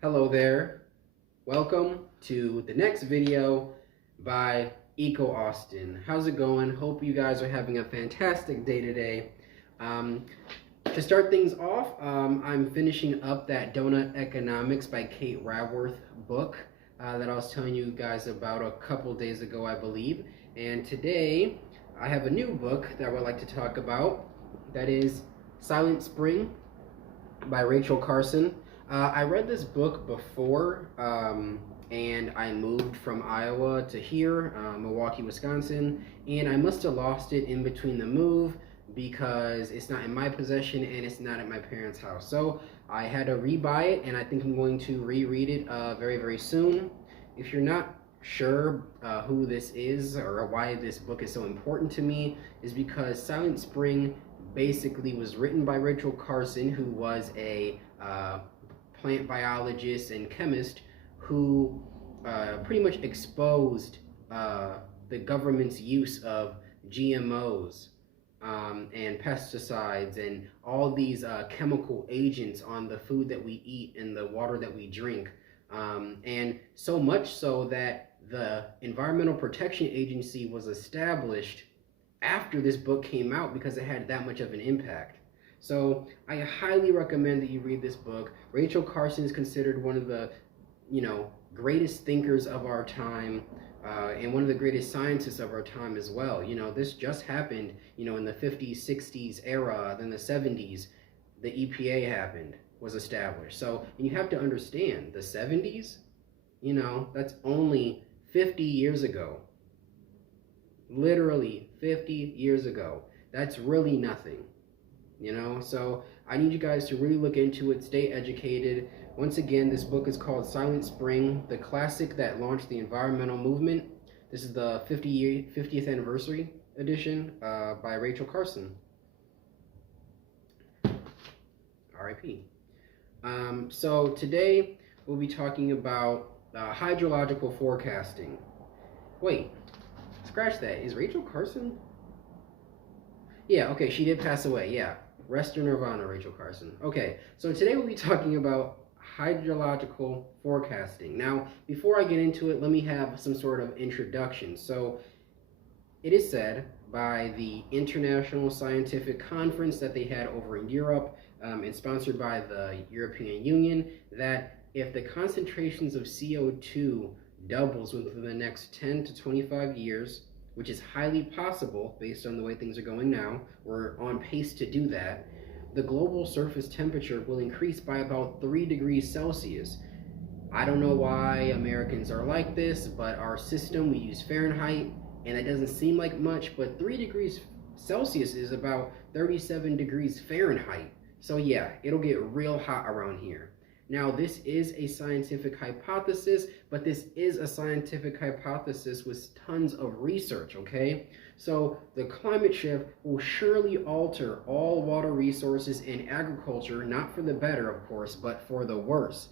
Hello there. Welcome to the next video by Eco Austin. How's it going? Hope you guys are having a fantastic day today. To start things off, I'm finishing up that Donut Economics by Kate Raworth book that I was telling you guys about a couple days ago, I believe. And today I have a new book that I would like to talk about. That is Silent Spring by Rachel Carson. I read this book before, and I moved from Iowa to here, Milwaukee, Wisconsin, and I must have lost it in between the move because it's not in my possession and it's not at my parents' house. So I had to rebuy it, and I think I'm going to reread it very, very soon. If you're not sure who this is or why this book is so important to me, is because Silent Spring basically was written by Rachel Carson, who was a plant biologist and chemist who pretty much exposed the government's use of GMOs and pesticides and all these chemical agents on the food that we eat and the water that we drink. And so much so that the Environmental Protection Agency was established after this book came out because it had that much of an impact. So I highly recommend that you read this book. Rachel Carson is considered one of the, greatest thinkers of our time, and one of the greatest scientists of our time as well. This just happened, in the 50s, 60s era, then the 70s, the EPA was established. So, and you have to understand, the 70s, that's only 50 years ago. Literally 50 years ago. That's really nothing. So I need you guys to really look into it, stay educated. Once again, this book is called Silent Spring, the classic that launched the environmental movement. This is the 50th anniversary edition by Rachel Carson. R.I.P. So today we'll be talking about hydrological forecasting. Wait, scratch that. Is Rachel Carson? Yeah, okay, she did pass away, yeah. Rest in Nirvana, Rachel Carson. Okay, so today we'll be talking about hydrological forecasting. Now, before I get into it, let me have some sort of introduction. So, it is said by the International Scientific Conference that they had over in Europe, and sponsored by the European Union, that if the concentrations of CO2 doubles within the next 10 to 25 years, which is highly possible based on the way things are going now, we're on pace to do that, the global surface temperature will increase by about 3 degrees Celsius. I don't know why Americans are like this, but our system, we use Fahrenheit, and it doesn't seem like much, but 3 degrees Celsius is about 37 degrees Fahrenheit. So yeah, it'll get real hot around here. Now, this is a scientific hypothesis, but this is a scientific hypothesis with tons of research, okay? So the climate shift will surely alter all water resources and agriculture, not for the better, of course, but for the worse.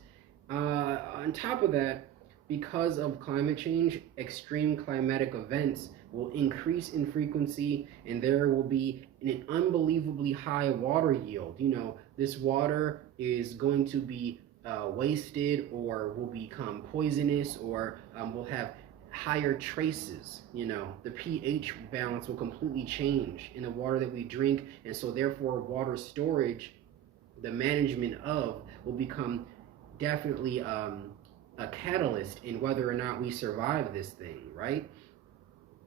On top of that, because of climate change, extreme climatic events will increase in frequency, and there will be an unbelievably high water yield. This water is going to be wasted, or will become poisonous, or will have higher traces. The pH balance will completely change in the water that we drink, and so therefore water storage, the management of, will become definitely a catalyst in whether or not we survive this thing, right?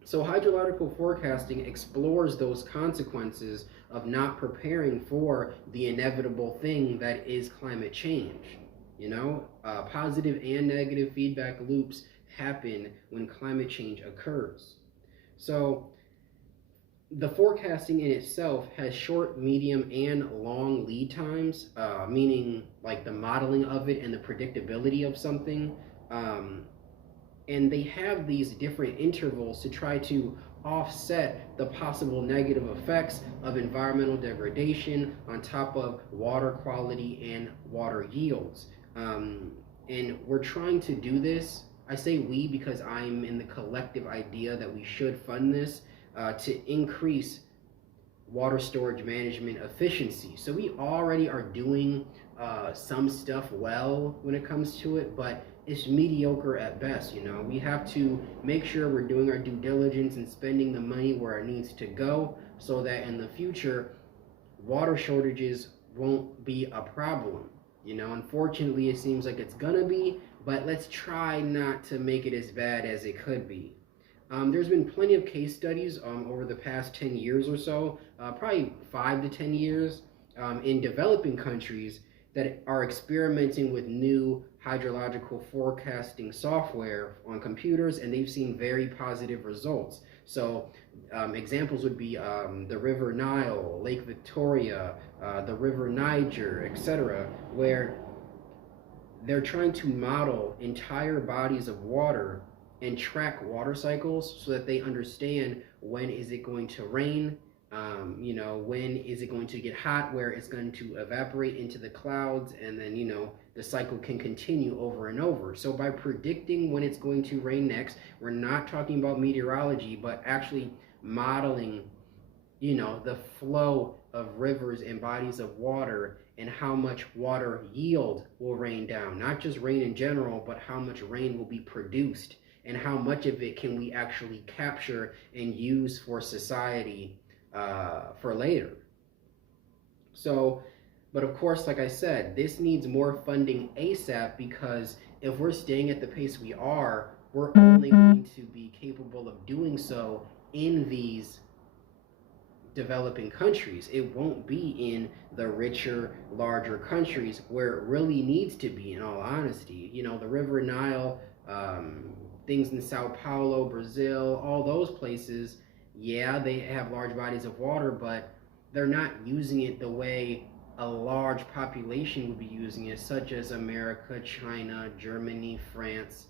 So hydrological forecasting explores those consequences of not preparing for the inevitable thing that is climate change. Positive and negative feedback loops happen when climate change occurs. So the forecasting in itself has short, medium, and long lead times, meaning like the modeling of it and the predictability of something. And they have these different intervals to try to offset the possible negative effects of environmental degradation on top of water quality and water yields. And we're trying to do this. I say we because I'm in the collective idea that we should fund this to increase water storage management efficiency. So we already are doing some stuff well when it comes to it, but it's mediocre at best. We have to make sure we're doing our due diligence and spending the money where it needs to go, so that in the future water shortages won't be a problem. Unfortunately, it seems like it's gonna be, but let's try not to make it as bad as it could be. There's been plenty of case studies over the past 10 years or so, probably 5 to 10 years, in developing countries that are experimenting with new hydrological forecasting software on computers, and they've seen very positive results. So examples would be the River Nile, Lake Victoria, the River Niger, etc., where they're trying to model entire bodies of water and track water cycles so that they understand when is it going to rain, when is it going to get hot, where it's going to evaporate into the clouds, and then, the cycle can continue over and over. So by predicting when it's going to rain next, we're not talking about meteorology, but actually modeling, the flow of rivers and bodies of water and how much water yield will rain down. Not just rain in general, but how much rain will be produced and how much of it can we actually capture and use for society for later. So, but of course, like I said, this needs more funding ASAP, because if we're staying at the pace we are, we're only going to be capable of doing so in these developing countries. It won't be in the richer, larger countries where it really needs to be, in all honesty. The River Nile, things in Sao Paulo, Brazil, all those places, yeah, they have large bodies of water, but they're not using it the way a large population would be using it, such as America, China, Germany, France,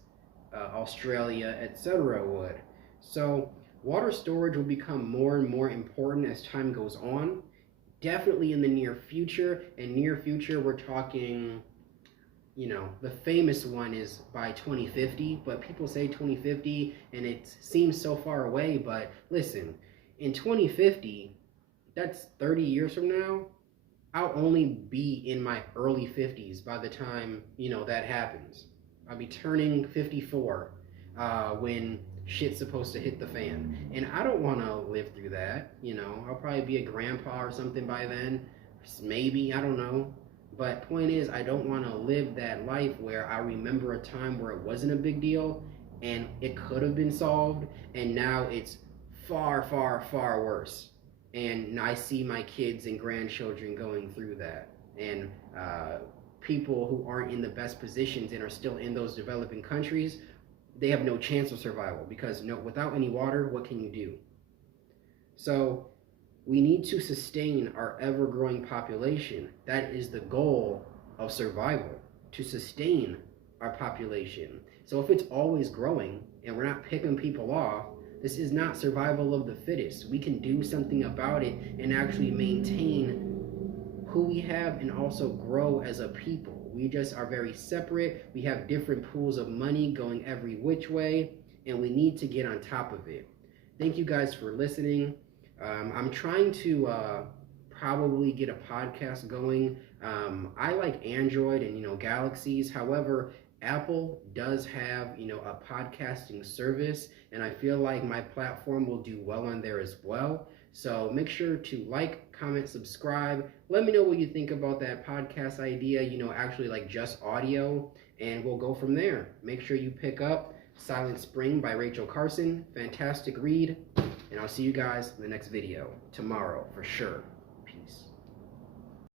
Australia, etc. would. So water storage will become more and more important as time goes on. Definitely in the near future. In near future, we're talking, the famous one is by 2050, but people say 2050 and it seems so far away. But listen, in 2050, that's 30 years from now. I'll only be in my early 50s by the time, that happens. I'll be turning 54 when shit's supposed to hit the fan. And I don't want to live through that. I'll probably be a grandpa or something by then. Maybe, I don't know. But point is, I don't want to live that life where I remember a time where it wasn't a big deal and it could have been solved, and now it's far, far, far worse. And I see my kids and grandchildren going through that. And people who aren't in the best positions and are still in those developing countries, they have no chance of survival, because without any water, what can you do? So we need to sustain our ever-growing population. That is the goal of survival, to sustain our population. So if it's always growing and we're not picking people off, this is not survival of the fittest. We can do something about it and actually maintain who we have and also grow as a people. We just are very separate. We have different pools of money going every which way, and we need to get on top of it. Thank you guys for listening. I'm trying to probably get a podcast going. I like Android and Galaxies. However, Apple does have a podcasting service, and I feel like my platform will do well on there as well. So make sure to like, comment, subscribe. Let me know what you think about that podcast idea, actually like just audio, and we'll go from there. Make sure you pick up Silent Spring by Rachel Carson. Fantastic read, and I'll see you guys in the next video tomorrow for sure. Peace.